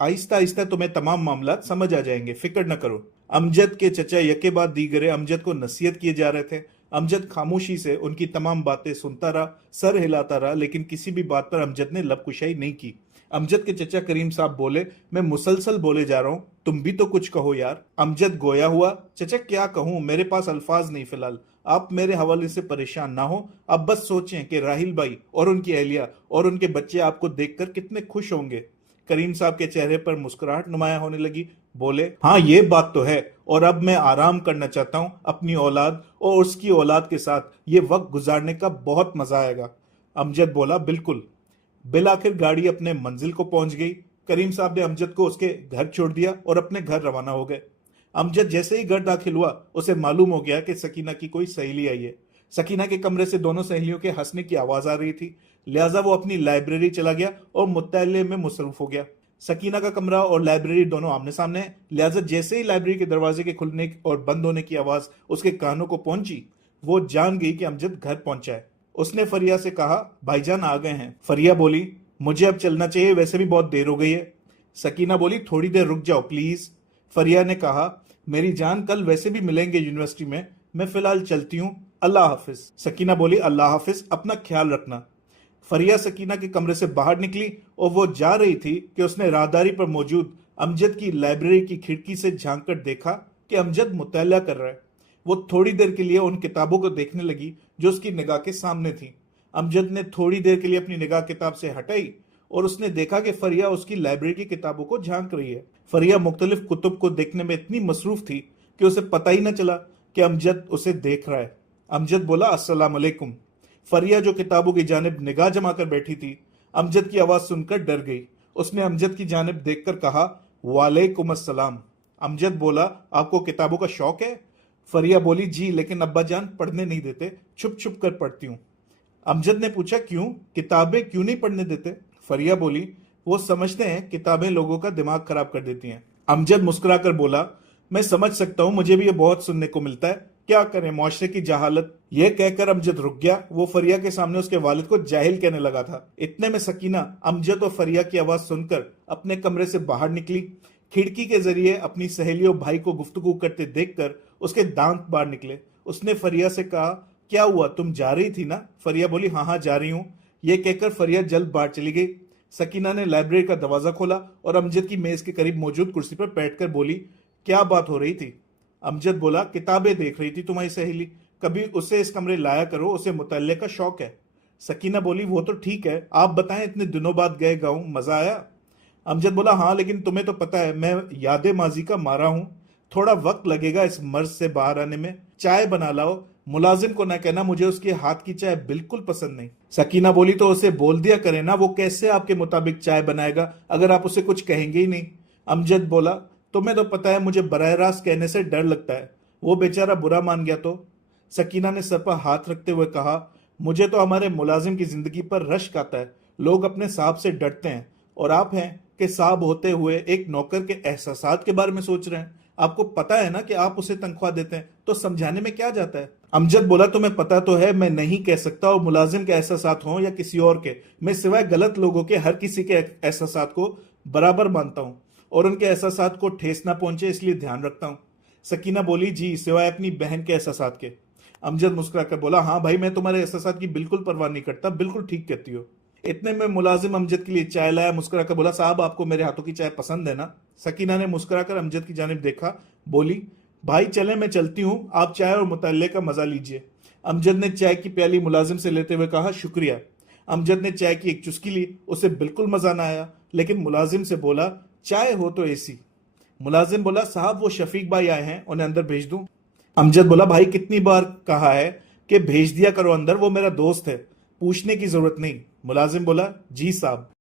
आहिस्ता आहिस्ता तुम्हें तमाम मामला समझ आ जाएंगे, फिक्र न करो। अमजद के चचा यके बाद दीगरे अमजद को नसीहत किए जा रहे थे। अमजद खामोशी से उनकी तमाम बातें सुनता रहा, सर हिलाता रहा, लेकिन किसी भी बात पर अमजद ने लबकुशाई नहीं की। अमजद के चचा करीम साहब बोले, मैं मुसलसल बोले जा रहा हूं, तुम भी तो कुछ कहो यार। अमजद गोया हुआ, चचा क्या कहूं, मेरे पास अल्फाज नहीं फिलहाल। आप मेरे हवाले से परेशान ना हो। अब बस सोचें कि राहिल भाई और उनकी अहलिया और उनके बच्चे आपको देखकर कितने खुश होंगे। करीम साहब के चेहरे पर मुस्कुराहट नुमाया होने लगी। बोले, हाँ ये बात तो है, और अब मैं आराम करना चाहता हूँ। अपनी औलाद और उसकी औलाद के साथ ये वक्त गुजारने का बहुत मजा आएगा। अमजद बोला, बिल्कुल। बिल आखिर गाड़ी अपने मंजिल को पहुंच गई। करीम साहब ने अमजद को उसके घर छोड़ दिया और अपने घर रवाना हो गए। अमजद जैसे ही घर दाखिल हुआ, उसे मालूम हो गया कि सकीना की कोई सहेली आई है। सकीना के कमरे से दोनों सहेलियों के हंसने की आवाज आ रही थी, लिहाजा वो अपनी लाइब्रेरी चला गया और मुत्ताले में मुसरूफ हो गया। सकीना का कमरा और लाइब्रेरी दोनों आमने सामने हैं, लिहाजा जैसे ही लाइब्रेरी के दरवाजे के खुलने और बंद होने की आवाज उसके कानों को पहुंची, वो जान गई कि अमजद घर पहुंचा है। उसने फरिया से कहा, भाईजान आ गए हैं। फरिया बोली, मुझे अब चलना चाहिए, वैसे भी बहुत देर हो गई है। सकीना बोली, थोड़ी देर रुक जाओ प्लीज। फरिया ने कहा, मेरी जान कल वैसे भी मिलेंगे यूनिवर्सिटी में, मैं फिलहाल चलती हूँ, अल्लाह हाफिज। सकीना बोली, अल्लाह हाफिज, अपना ख्याल रखना। फरिया सकीना के कमरे से बाहर निकली और वो जा रही थी कि उसने राहदारी पर मौजूद अमजद की लाइब्रेरी की खिड़की से झांक कर देखा कि अमजद मुताला कर रहा है। वो थोड़ी देर के लिए उन किताबों को देखने लगी जो उसकी निगाह के सामने थी। अमजद ने थोड़ी देर के लिए अपनी निगाह किताब से हटाई और उसने देखा कि फरिया उसकी लाइब्रेरी की किताबों को झांक रही है। फरिया मुख्तलिफ कुतुब को देखने में इतनी मसरूफ थी कि उसे पता ही न चला कि अमजद उसे देख रहा है। अमजद बोला, अस्सलाम अलैकुम। फरिया जो किताबों की जानिब निगाह जमा कर बैठी थी, अमजद की आवाज सुनकर डर गई। उसने अमजद की जानिब देखकर कहा, वालेकुम अस्सलाम। अमजद बोला, आपको किताबों का शौक है? फरिया बोली, जी, लेकिन अब्बा जान पढ़ने नहीं देते, छुप छुप कर पढ़ती हूँ। अमजद ने पूछा, क्यों, किताबें क्यों नहीं पढ़ने देते? फरिया बोली, वो समझते हैं किताबें लोगों का दिमाग खराब कर देती हैं। अमजद मुस्कुराकर बोला, मैं समझ सकता हूं, मुझे भी ये बहुत सुनने को मिलता है, क्या करें, मुआशरे की जहालत। यह कहकर अमजद रुक गया। वो फरिया के सामने उसके वालिद को जाहिल कहने लगा था। इतने में सकीना अमजद और फरिया की आवाज सुनकर अपने कमरे से बाहर निकली। खिड़की के जरिए अपनी सहेली और भाई को गुफ्तगू करते देखकर उसके दांत बाहर निकले। उसने फरिया से कहा, क्या हुआ, तुम जा रही थी ना? फरिया बोली, हाँ हाँ जा रही हूँ। यह कहकर फरिया जल्द बाहर चली गई। सकीना ने लाइब्रेरी का दरवाजा खोला और अमजद की मेज के करीब मौजूद कुर्सी पर बैठकर बोली, क्या बात हो रही थी? अमजद बोला, किताबें देख रही थी तुम्हारी सहेली, कभी उसे इस कमरे लाया करो, उसे मुतल्ले का शौक है। सकीना बोली, वो तो ठीक है, आप बताएं, इतने दिनों बाद गए गाँव, मजा आया? अमजद बोला, हाँ, लेकिन तुम्हें तो पता है मैं यादे माजी का मारा हूं, थोड़ा वक्त लगेगा इस मर्ज से बाहर आने में। चाय बना लाओ, मुलाजिम को ना कहना मुझे उसके हाथ की चाय बिल्कुल पसंद नहीं। सकीना बोली, तो उसे बोल दिया करे ना, वो कैसे आपके मुताबिक चाय बनाएगा अगर आप उसे कुछ कहेंगे ही नहीं। अमजद बोला, तुम्हें तो पता है मुझे बराह रास्त कहने से डर लगता है, वो बेचारा बुरा मान गया तो। सकीना ने सर पर हाथ रखते हुए कहा, मुझे तो हमारे मुलाजिम की जिंदगी पर रश्क आता है, लोग अपने साहब से डरते हैं, और आप हैं कि साहब होते हुए एक नौकर के एहसासात के बारे में सोच रहे हैं। आपको पता है ना कि आप उसे तनख्वाह देते हैं, तो समझाने में क्या जाता है? अमजद बोला, तुम्हें पता तो है मैं नहीं कह सकता, और मुलाजिम के एहसासात हों या किसी और के, मैं सिवाय गलत लोगों के हर किसी के एहसासात को बराबर मानता हूं और उनके एहसासात को ठेस ना पहुंचे इसलिए ध्यान रखता हूं। सकीना बोली, जी, सिवाय अपनी बहन के एहसासात के। अमजद मुस्कुराकर बोला, हाँ भाई, मैं तुम्हारे एहसासात की बिल्कुल परवाह नहीं करता, बिल्कुल ठीक कहती हो। इतने में मुलाजिम अमजद के लिए चाय लाया। मुस्कुराकर बोला, साहब आपको मेरे हाथों की चाय पसंद है ना? सकीना ने मुस्कुराकर अमजद की जानिब देखा, बोली, भाई चले, मैं चलती हूँ, आप चाय और मुतल्ले का मजा लीजिए। अमजद ने चाय की प्याली मुलाजिम से लेते हुए कहा, शुक्रिया। अमजद ने चाय की एक चुस्की ली, उसे बिल्कुल मजा ना आया, लेकिन मुलाजिम से बोला, चाय हो तो ऐसी। मुलाजिम बोला, साहब वो शफीक भाई आए हैं, उन्हें अंदर भेज दूं? अमजद बोला, भाई कितनी बार कहा है कि भेज दिया करो अंदर, वो मेरा दोस्त है, पूछने की जरूरत नहीं। मुलाजिम बोला, जी साहब।